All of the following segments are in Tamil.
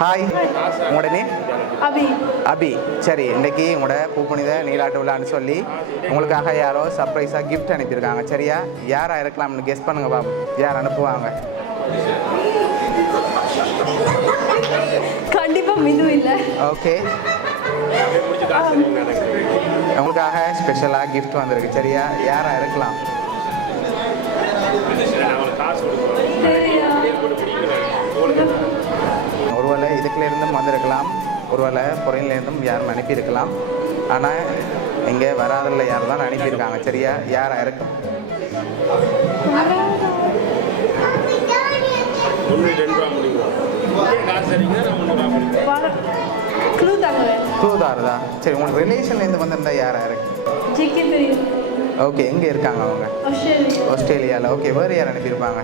ஹாய், உங்களோட நேம்? அபி. அபி. சரி, இன்றைக்கி உங்களோட பூப்புனித நீராட்டு விழான்னு சொல்லி உங்களுக்காக யாரோ சர்ப்ரைஸாக கிஃப்ட் அனுப்பியிருக்காங்க. சரியா? யாராக இருக்கலாம்னு கெஸ் பண்ணுங்க பாபு. யார் அனுப்புவாங்க? கண்டிப்பாக மிது இல்லை. ஓகே, உங்களுக்காக ஸ்பெஷலாக கிஃப்ட் வந்திருக்கு. சரியா? யாராக இருக்கலாம்? ஒருவேளை இதுக்குலேருந்தும் வந்திருக்கலாம், ஒருவேளை பொறையிலேருந்தும் யாரும் அனுப்பியிருக்கலாம். ஆனால் இங்கே வராதில் யார் தான் அனுப்பியிருக்காங்க. சரியா? யாராக இருக்கும்? க்ளூதாரதா? சரி, உங்களுக்கு ரிலேஷன்லேருந்து வந்திருந்தா யாராக இருக்கு? ஓகே, எங்கே இருக்காங்க அவங்க? ஆஸ்திரேலியாவில். ஓகே, வேறு யார் அனுப்பியிருப்பாங்க?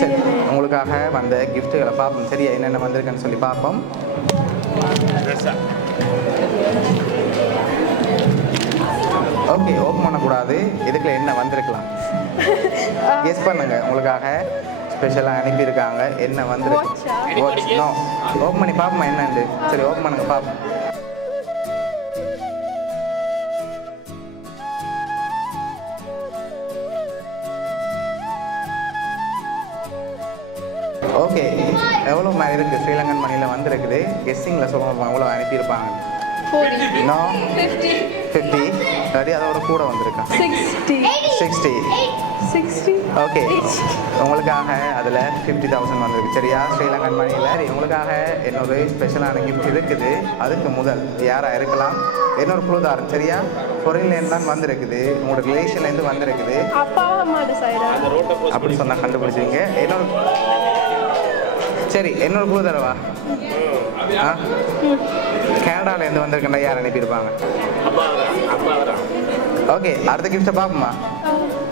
சரி, உங்களுக்காக வந்த கிஃப்ட்டுகளை பார்ப்போம். சரியா? என்னென்ன வந்திருக்குன்னு சொல்லி பார்ப்போம். ஓகே, ஓப்பன் பண்ணக்கூடாது. இதுக்குள்ள என்ன வந்திருக்கலாம்? கெஸ் பண்ணுங்க. உங்களுக்காக ஸ்பெஷலாக அனுப்பியிருக்காங்க. என்ன வந்திருக்கு? நோ, ஓப்பன் பண்ணி பார்ப்போமா என்னண்டு? சரி, ஓப்பன் பண்ணுங்க பார்ப்போம். ஓகே, எவ்வளோ மாதிரி இருக்குது? ஸ்ரீலங்கன் மணியில் வந்திருக்குது. கெஸ்ஸிங்கில் சொல்லுவோம் எவ்வளோ அனுப்பியிருப்பாங்க. நோ, 50. சரி, அதோட கூட வந்திருக்கா 60. ஓகே, உங்களுக்காக அதில் 50,000 வந்திருக்கு. சரியா? ஸ்ரீலங்கன் மணியில் உங்களுக்காக என்னோட ஸ்பெஷலான கிஃப்ட் இருக்குது. அதுக்கு முதல் யாராக இருக்கலாம்? என்னோட குழுதாரன். சரியா? பொறையிலேருந்து தான் வந்திருக்குது. உங்களோட ரிலேஷன்லேருந்து வந்திருக்குது. அப்படி சொன்னால் கண்டுபிடிச்சிங்க. என்னோட சரி, என்னோட குழு தரவா? கனடாலேருந்து வந்திருக்கேன்டா. யார் அனுப்பியிருப்பாங்க? ஓகே, அடுத்த கிஃப்ட்டை பார்ப்போமா?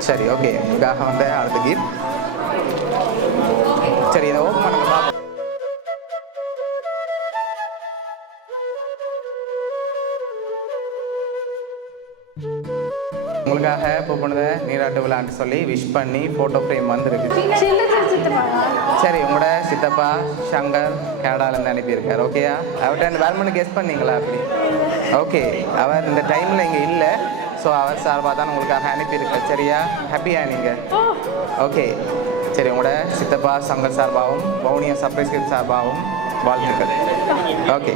சரி, ஓகே, உங்களுக்காக வந்த அடுத்த கிஃப்ட். சரி, இதை ஓப்பன் பண்ணுங்க பார்ப்போம். உங்களுக்காக பூப்புனித நீராட்டு விழான்னு சொல்லி விஷ் பண்ணி ஃபோட்டோ ஃப்ரேம் வந்துருக்கு. சரி, உங்களோட சித்தப்பா சங்கர் கனடாலேருந்து அனுப்பியிருக்கார். ஓகேயா? அவர்கிட்ட அந்த வேல்மனு கெஸ் பண்ணீங்களா? அப்படி ஓகே, அவர் இந்த டைமில் இங்கே இல்லை. ஸோ அவர் சார்பாக தான் உங்களுக்காக அனுப்பியிருக்கார். சரியா? ஹாப்பியா நீங்கள்? ஓகே, சரி, உங்களோட சித்தப்பா சங்கர் சார்பாகவும் வவுனியா சர்ப்ரைஸ் சார்பாகவும் வாழ்த்துக்கள். ஓகே.